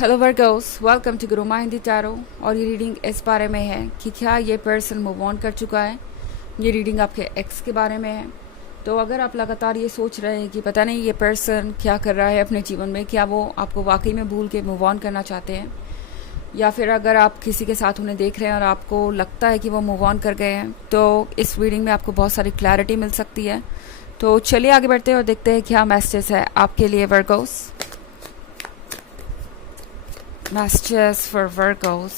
Hello Virgo's, welcome to Guru Hindi tarot. और ये reading इस बारे में है कि क्या ये पर्सन मूव ऑन कर चुका है। ये रीडिंग आपके एक्स के बारे में है। तो अगर आप लगातार ये सोच रहे हैं कि पता नहीं ये पर्सन क्या कर रहा है अपने जीवन में, क्या वो आपको वाकई में भूल के मूव ऑन करना चाहते हैं, या फिर अगर आप किसी के साथ उन्हें देख रहे हैं और आपको लगता है कि वो मूव ऑन कर गए हैं, तो इस रीडिंग में आपको बहुत सारी क्लैरिटी मिल सकती है। तो चलिए आगे बढ़ते हैं और देखते हैं क्या मैसेजेस है आपके लिए Virgo's. Messages for Virgos.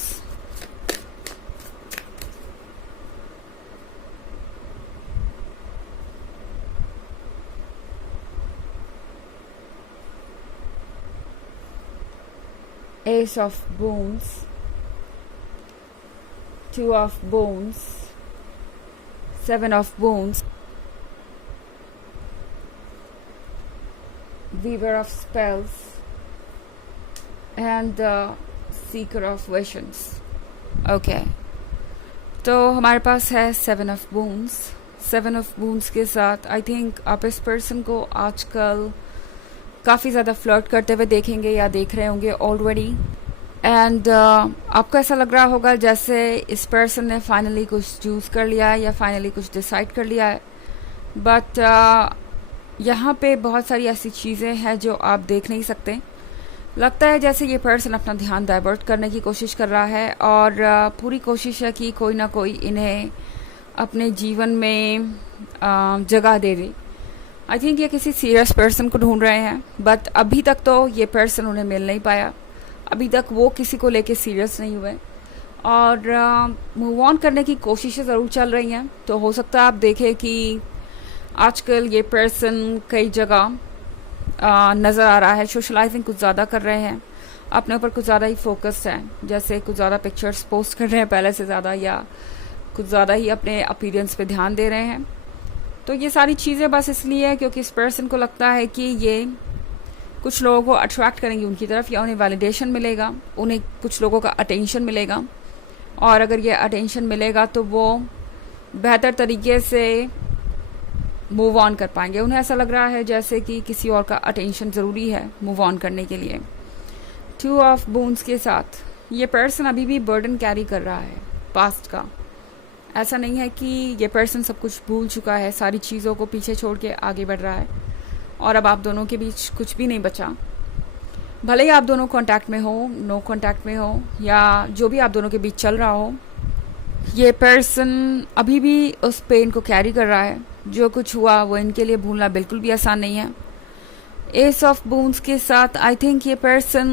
Ace of Wands, Two of Wands, Seven of Wands, Weaver of Spells, and the Seeker of Visions. Okay, तो हमारे पास है seven of wounds. Seven of wounds के साथ आई थिंक आप इस पर्सन को आजकल काफ़ी ज़्यादा फ्लर्ट करते हुए देखेंगे या देख रहे होंगे ऑलरेडी। एंड आपको ऐसा लग रहा होगा जैसे इस पर्सन ने फाइनली कुछ चूज़ कर लिया है या फाइनली कुछ डिसाइड कर लिया है। बट यहाँ पे बहुत सारी ऐसी चीज़ें हैं जो आप देख नहीं सकते। लगता है जैसे ये पर्सन अपना ध्यान डाइवर्ट करने की कोशिश कर रहा है और पूरी कोशिश है कि कोई ना कोई इन्हें अपने जीवन में जगह दे दे। आई थिंक ये किसी सीरियस पर्सन को ढूंढ रहे हैं, बट अभी तक तो ये पर्सन उन्हें मिल नहीं पाया। अभी तक वो किसी को लेके सीरियस नहीं हुए और मूव ऑन करने की कोशिशें ज़रूर चल रही हैं। तो हो सकता है आप देखें कि आजकल ये पर्सन कई जगह नज़र आ रहा है, सोशलाइजिंग कुछ ज़्यादा कर रहे हैं, अपने ऊपर कुछ ज़्यादा ही फोकस्ड हैं, जैसे कुछ ज़्यादा पिक्चर्स पोस्ट कर रहे हैं पहले से ज़्यादा, या कुछ ज़्यादा ही अपने अपीयरेंस पे ध्यान दे रहे हैं। तो ये सारी चीज़ें बस इसलिए है क्योंकि इस पर्सन को लगता है कि ये कुछ लोगों को अट्रैक्ट करेंगी उनकी तरफ, या उन्हें वैलिडेशन मिलेगा, उन्हें कुछ लोगों का अटेंशन मिलेगा, और अगर ये अटेंशन मिलेगा तो वो बेहतर तरीके से मूव ऑन कर पाएंगे। उन्हें ऐसा लग रहा है जैसे कि किसी और का अटेंशन ज़रूरी है मूव ऑन करने के लिए। टू ऑफ वूंड्स के साथ ये पर्सन अभी भी बर्डन कैरी कर रहा है पास्ट का। ऐसा नहीं है कि ये पर्सन सब कुछ भूल चुका है, सारी चीज़ों को पीछे छोड़ के आगे बढ़ रहा है और अब आप दोनों के बीच कुछ भी नहीं बचा। भले ही आप दोनों कांटेक्ट में हो, नो कांटेक्ट में हो, या जो भी आप दोनों के बीच चल रहा हो, ये पर्सन अभी भी उस पेन को कैरी कर रहा है। जो कुछ हुआ वो इनके लिए भूलना बिल्कुल भी आसान नहीं है। एस ऑफ वूंड्स के साथ आई थिंक ये पर्सन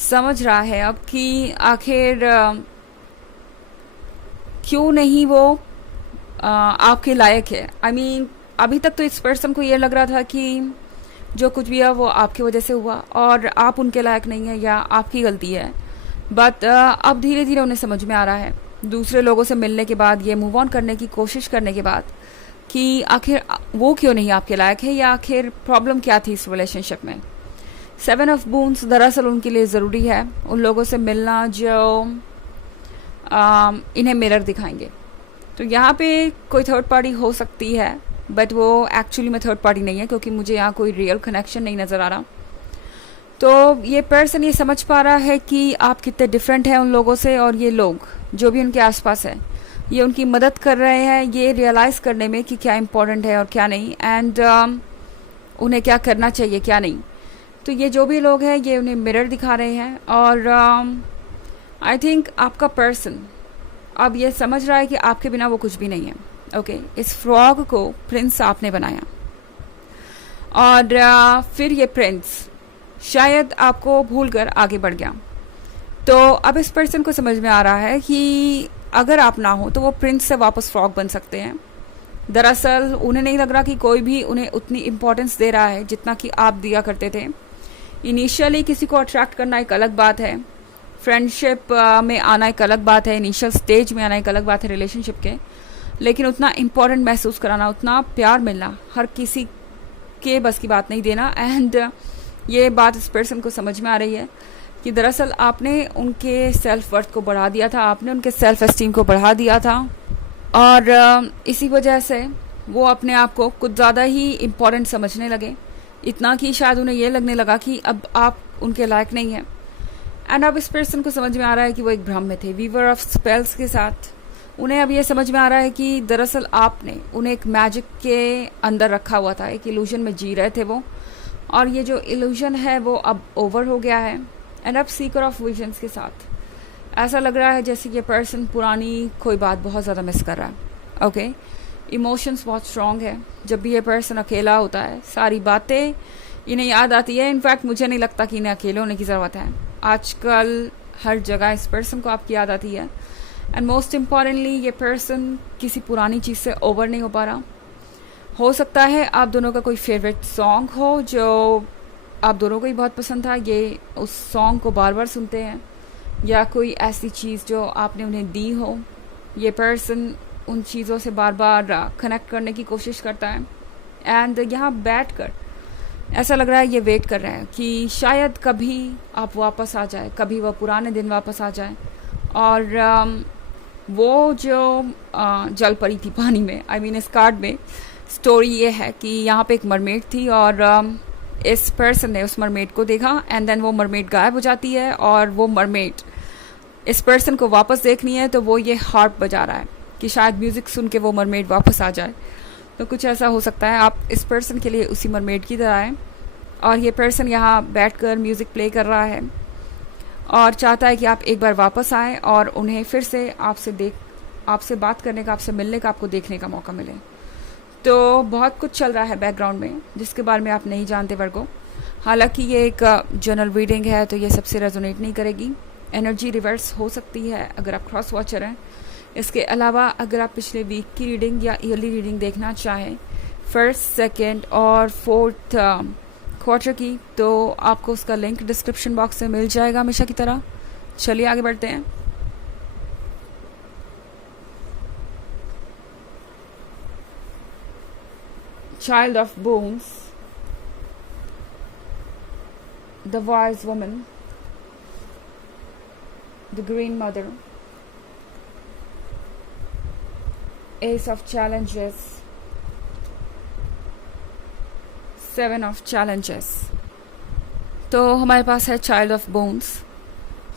समझ रहा है अब कि आखिर क्यों नहीं वो आपके लायक है। आई मीन अभी तक तो इस पर्सन को ये लग रहा था कि जो कुछ भी है वो आपकी वजह से हुआ और आप उनके लायक नहीं है या आपकी गलती है। बट अब धीरे धीरे उन्हें समझ में आ रहा है दूसरे लोगों से मिलने के बाद, ये मूव ऑन करने की कोशिश करने के बाद, कि आखिर वो क्यों नहीं आपके लायक है या आखिर प्रॉब्लम क्या थी इस रिलेशनशिप में। सेवन ऑफ वूंड्स दरअसल उनके लिए ज़रूरी है उन लोगों से मिलना जो इन्हें मिरर दिखाएंगे। तो यहाँ पे कोई थर्ड पार्टी हो सकती है, बट वो एक्चुअली में थर्ड पार्टी नहीं है क्योंकि मुझे यहाँ कोई रियल कनेक्शन नहीं नज़र आ रहा। तो ये पर्सन ये समझ पा रहा है कि आप कितने डिफरेंट हैं उन लोगों से, और ये लोग जो भी उनके आसपास है ये उनकी मदद कर रहे हैं ये रियलाइज़ करने में कि क्या इम्पोर्टेंट है और क्या नहीं, एंड उन्हें क्या करना चाहिए क्या नहीं। तो ये जो भी लोग हैं ये उन्हें मिरर दिखा रहे हैं और आई थिंक आपका पर्सन अब ये समझ रहा है कि आपके बिना वो कुछ भी नहीं है। ओके, इस फ्रॉग को प्रिंस आपने बनाया और फिर ये प्रिंस शायद आपको भूलकर आगे बढ़ गया। तो अब इस पर्सन को समझ में आ रहा है कि अगर आप ना हो तो वो प्रिंस से वापस फ्रॉग बन सकते हैं। दरअसल उन्हें नहीं लग रहा कि कोई भी उन्हें उतनी इम्पोर्टेंस दे रहा है जितना कि आप दिया करते थे। इनिशियली किसी को अट्रैक्ट करना एक अलग बात है, फ्रेंडशिप में आना एक अलग बात है, इनिशियल स्टेज में आना एक अलग बात है रिलेशनशिप के, लेकिन उतना इम्पोर्टेंट महसूस कराना, उतना प्यार मिलना हर किसी के बस की बात नहीं देना। एंड ये बात इस पर्सन को समझ में आ रही है कि दरअसल आपने उनके सेल्फ वर्थ को बढ़ा दिया था, आपने उनके सेल्फ एस्टीम को बढ़ा दिया था, और इसी वजह से वो अपने आप को कुछ ज़्यादा ही इम्पोर्टेंट समझने लगे। इतना कि शायद उन्हें ये लगने लगा कि अब आप उनके लायक नहीं है। एंड अब इस पर्सन को समझ में आ रहा है कि वो एक भ्रम में थे, वीवर ऑफ स्पेल्स के साथ। उन्हें अब ये समझ में आ रहा है कि दरअसल आपने उन्हें एक मैजिक के अंदर रखा हुआ था, एक इल्यूजन में जी रहे थे वो, और ये जो इल्यूजन है वो अब ओवर हो गया है। एंड अब सीकर ऑफ विजन्स के साथ ऐसा लग रहा है जैसे कि ये पर्सन पुरानी कोई बात बहुत ज़्यादा मिस कर रहा है। ओके, इमोशंस बहुत स्ट्रॉन्ग है। जब भी ये पर्सन अकेला होता है सारी बातें इन्हें याद आती है। इनफैक्ट मुझे नहीं लगता कि इन्हें अकेले होने की ज़रूरत है। आजकल हर जगह इस पर्सन को आपकी याद आती है। एंड मोस्ट इम्पॉर्टेंटली ये पर्सन किसी पुरानी चीज़ से ओवर नहीं हो पा रहा। हो सकता है आप दोनों का कोई फेवरेट सॉन्ग हो जो आप दोनों को ही बहुत पसंद था, ये उस सॉन्ग को बार बार सुनते हैं, या कोई ऐसी चीज़ जो आपने उन्हें दी हो, ये पर्सन उन चीज़ों से बार बार कनेक्ट करने की कोशिश करता है। एंड यहाँ बैठ कर ऐसा लग रहा है ये वेट कर रहे हैं कि शायद कभी आप वापस आ जाए, कभी वह पुराने दिन वापस आ जाए। और वो जो जल पड़ी थी पानी में, आई मीन इस कार्ड में स्टोरी ये है कि यहाँ पे एक मरमेड थी और इस पर्सन ने उस मरमेड को देखा एंड देन वो मरमेड गायब हो जाती है और वो मरमेड इस पर्सन को वापस देखनी है, तो वो ये हार्प बजा रहा है कि शायद म्यूज़िक सुन के वो मरमेड वापस आ जाए। तो कुछ ऐसा हो सकता है आप इस पर्सन के लिए उसी मरमेड की तरह हैं, और ये पर्सन यहाँ बैठकर म्यूज़िक प्ले कर रहा है और चाहता है कि आप एक बार वापस आएँ और उन्हें फिर से आपसे बात करने का, आपसे मिलने का, आपको देखने का मौका मिले। तो बहुत कुछ चल रहा है बैकग्राउंड में जिसके बारे में आप नहीं जानते वर्गो। हालांकि ये एक जनरल रीडिंग है तो ये सबसे रेजोनेट नहीं करेगी। एनर्जी रिवर्स हो सकती है अगर आप क्रॉस वॉचर हैं। इसके अलावा अगर आप पिछले वीक की रीडिंग या ईयरली रीडिंग देखना चाहें, फर्स्ट, सेकेंड और फोर्थ क्वार्टर की, तो आपको उसका लिंक डिस्क्रिप्शन बॉक्स में मिल जाएगा हमेशा की तरह। चलिए आगे बढ़ते हैं। Child of Bones, the Wise Woman, the Green Mother, Ace of Challenges, Seven of Challenges। तो हमारे पास है child of bones.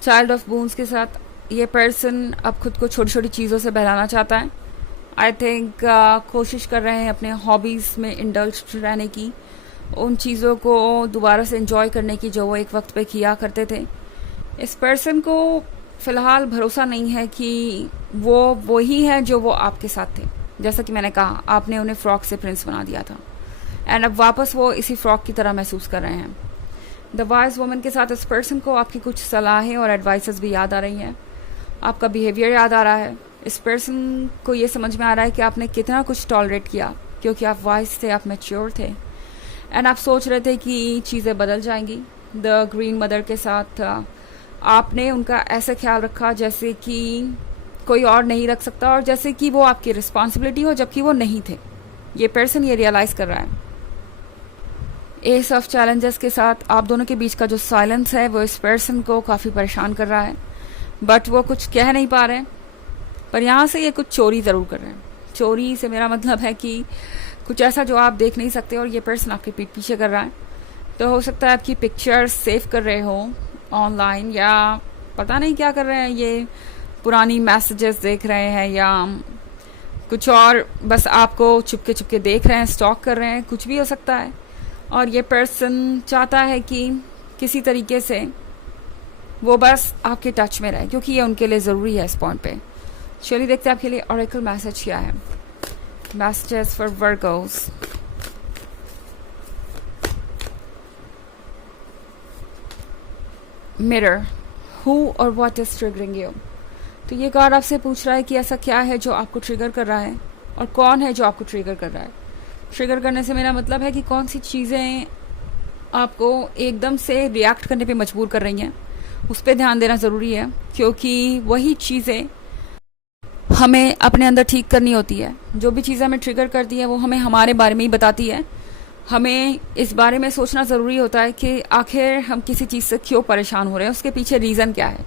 Child of bones के साथ ये पर्सन अब खुद को छोटी छोटी चीज़ों से बहलाना चाहता है। आई थिंक कोशिश कर रहे हैं अपने हॉबीज़ में इंडल्ज रहने की, उन चीज़ों को दोबारा से एंजॉय करने की जो वो एक वक्त पे किया करते थे। इस पर्सन को फ़िलहाल भरोसा नहीं है कि वो वही है जो वो आपके साथ थे। जैसा कि मैंने कहा, आपने उन्हें फ्रॉक से प्रिंस बना दिया था एंड अब वापस वो इसी फ्रॉक की तरह महसूस कर रहे हैं। द वाइज वुमन के साथ इस पर्सन को आपकी कुछ सलाहें और एडवाइसेस भी याद आ रही हैं, आपका बिहेवियर याद आ रहा है। इस पर्सन को ये समझ में आ रहा है कि आपने कितना कुछ टॉलरेट किया क्योंकि आप वाइज थे, आप मैच्योर थे एंड आप सोच रहे थे कि चीज़ें बदल जाएंगी। द ग्रीन मदर के साथ आपने उनका ऐसा ख्याल रखा जैसे कि कोई और नहीं रख सकता और जैसे कि वो आपकी रिस्पॉन्सिबिलिटी हो, जबकि वो नहीं थे। ये पर्सन ये रियलाइज़ कर रहा है। एस ऑफ चैलेंजेस के साथ आप दोनों के बीच का जो साइलेंस है वो इस पर्सन को काफ़ी परेशान कर रहा है, बट वो कुछ कह नहीं पा रहे हैं। पर यहाँ से ये कुछ चोरी ज़रूर कर रहे हैं। चोरी से मेरा मतलब है कि कुछ ऐसा जो आप देख नहीं सकते और ये पर्सन आपके पीठ पीछे कर रहा है। तो हो सकता है आपकी पिक्चर सेव कर रहे हो ऑनलाइन, या पता नहीं क्या कर रहे हैं, ये पुरानी मैसेजेस देख रहे हैं या कुछ और, बस आपको चुपके चुपके देख रहे हैं, स्टॉक कर रहे हैं, कुछ भी हो सकता है। और ये पर्सन चाहता है कि किसी तरीके से वो बस आपके टच में रहे क्योंकि ये उनके लिए ज़रूरी है इस पॉइंट पे। चलिए देखते हैं आपके लिए ऑरेकल मैसेज क्या है। Messages for Virgo's. Mirror, who और व्हाट इज ट्रिगरिंग यू। तो ये कार्ड आपसे पूछ रहा है कि ऐसा क्या है जो आपको ट्रिगर कर रहा है और कौन है जो आपको ट्रिगर कर रहा है। ट्रिगर करने से मेरा मतलब है कि कौन सी चीज़ें आपको एकदम से रिएक्ट करने पे मजबूर कर रही हैं, उस पर ध्यान देना ज़रूरी है क्योंकि वही चीज़ें हमें अपने अंदर ठीक करनी होती है। जो भी चीज़ें हमें ट्रिगर करती है वो हमें हमारे बारे में ही बताती है। हमें इस बारे में सोचना ज़रूरी होता है कि आखिर हम किसी चीज़ से क्यों परेशान हो रहे हैं, उसके पीछे रीज़न क्या है,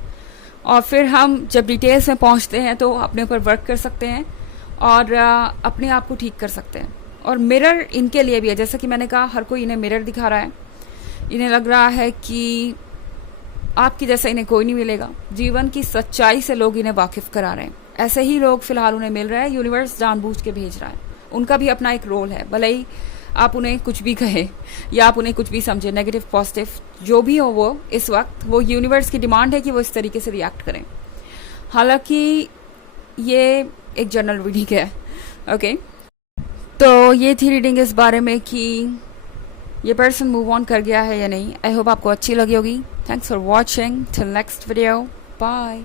और फिर हम जब डिटेल्स में पहुंचते हैं तो अपने ऊपर वर्क कर सकते हैं और अपने आप को ठीक कर सकते हैं। और मिरर इनके लिए भी है, जैसा कि मैंने कहा हर कोई इन्हें मिरर दिखा रहा है इन्हें लग रहा है कि आपकी जैसा इन्हें कोई नहीं मिलेगा, जीवन की सच्चाई से लोग इन्हें वाकिफ करा रहे हैं। ऐसे ही लोग फिलहाल उन्हें मिल रहे हैं, यूनिवर्स जानबूझ के भेज रहा है। उनका भी अपना एक रोल है, भले ही आप उन्हें कुछ भी कहें या आप उन्हें कुछ भी समझे, नेगेटिव पॉजिटिव जो भी हो, वो इस वक्त वो यूनिवर्स की डिमांड है कि वो इस तरीके से रिएक्ट करें। हालांकि ये एक जनरल रीडिंग है, ओके। तो ये थी रीडिंग इस बारे में कि ये पर्सन मूव ऑन कर गया है या नहीं। आई होप आपको अच्छी लगी होगी। Thanks for watching, till next video, bye.